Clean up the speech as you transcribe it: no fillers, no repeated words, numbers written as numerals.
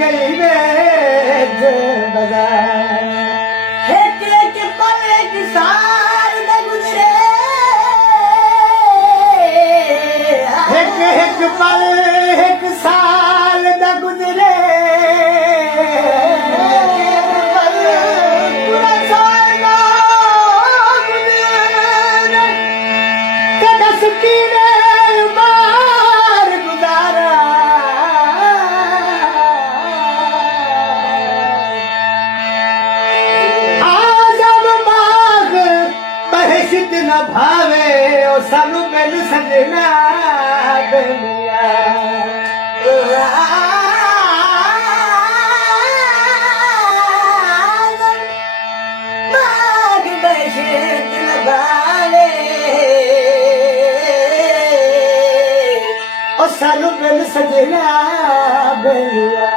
गई वेद बाजार एक पल एक साल दा गुजरे एक पल एक साल दा गुजरे पूरा साल दा गुजरे ते दस कीने बार गुजारा बहशत न भावे ओ सानू मिल सजना दुनिया बाग बहशत न भावे ओ सानू मिल सजना दुनिया